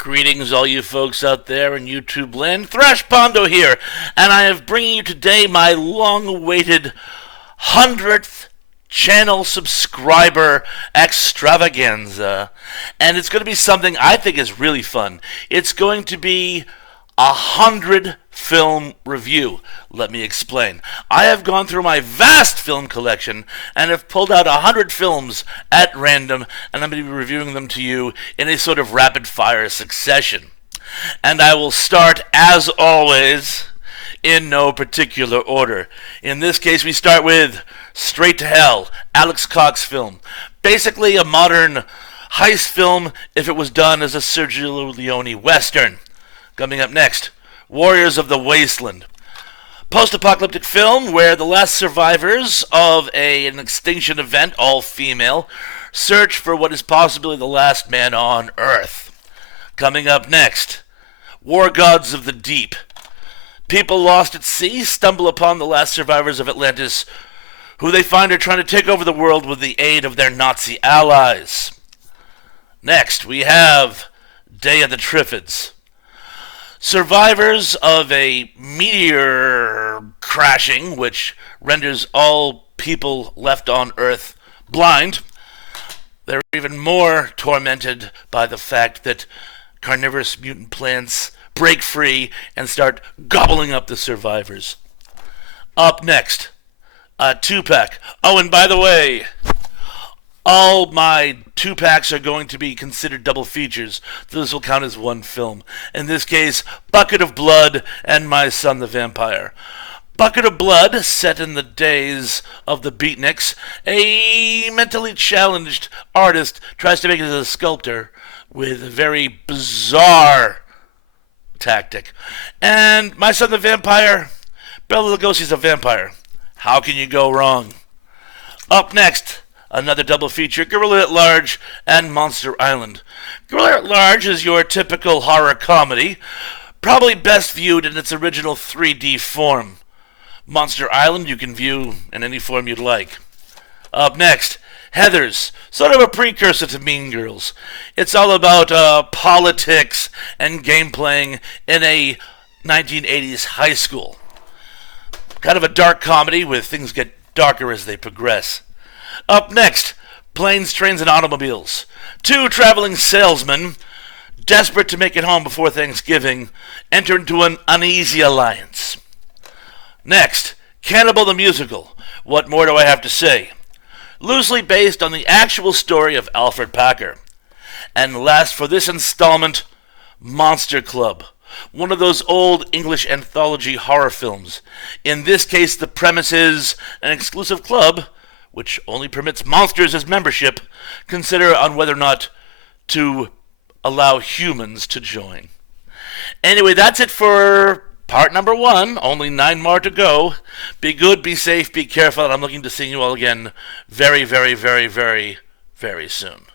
Greetings, all you folks out there in YouTube land. Thrash Pondo here, and I am bringing you today my long-awaited 100th channel subscriber extravaganza. And it's going to be something I think is really fun. It's going to be 100 film review. Let me explain. I have gone through my vast film collection and have pulled out 100 films at random, and I'm going to be reviewing them to you in a sort of rapid-fire succession. And I will start, as always, in no particular order. In this case, we start with Straight to Hell, Alex Cox film. Basically a modern heist film if it was done as a Sergio Leone Western. Coming up next, Warriors of the Wasteland. Post-apocalyptic film where the last survivors of an extinction event, all female, search for what is possibly the last man on Earth. Coming up next, War Gods of the Deep. People lost at sea stumble upon the last survivors of Atlantis, who they find are trying to take over the world with the aid of their Nazi allies. Next, we have Day of the Triffids. Survivors of a meteor crashing, which renders all people left on Earth blind. They're even more tormented by the fact that carnivorous mutant plants break free and start gobbling up the survivors. Up next, a 2-pack. Oh, and by the way, all my 2-packs are going to be considered double features. This will count as one film. In this case, Bucket of Blood and My Son the Vampire. Bucket of Blood, set in the days of the Beatniks, a mentally challenged artist tries to make it as a sculptor with a very bizarre tactic. And My Son the Vampire, Bela Lugosi's a vampire. How can you go wrong? Up next, another double feature, Gorilla at Large and Monster Island. Gorilla at Large is your typical horror comedy, probably best viewed in its original 3D form. Monster Island you can view in any form you'd like. Up next, Heathers, sort of a precursor to Mean Girls. It's all about politics and game playing in a 1980s high school. Kind of a dark comedy where things get darker as they progress. Up next, Planes, Trains, and Automobiles. 2 traveling salesmen, desperate to make it home before Thanksgiving, enter into an uneasy alliance. Next, Cannibal the Musical. What more do I have to say? Loosely based on the actual story of Alfred Packer. And last for this installment, Monster Club. One of those old English anthology horror films. In this case, the premise is an exclusive club which only permits monsters as membership, consider on whether or not to allow humans to join. Anyway, that's it for part number 1. Only 9 more to go. Be good, be safe, be careful, and I'm looking to see you all again very, very, very, very, very soon.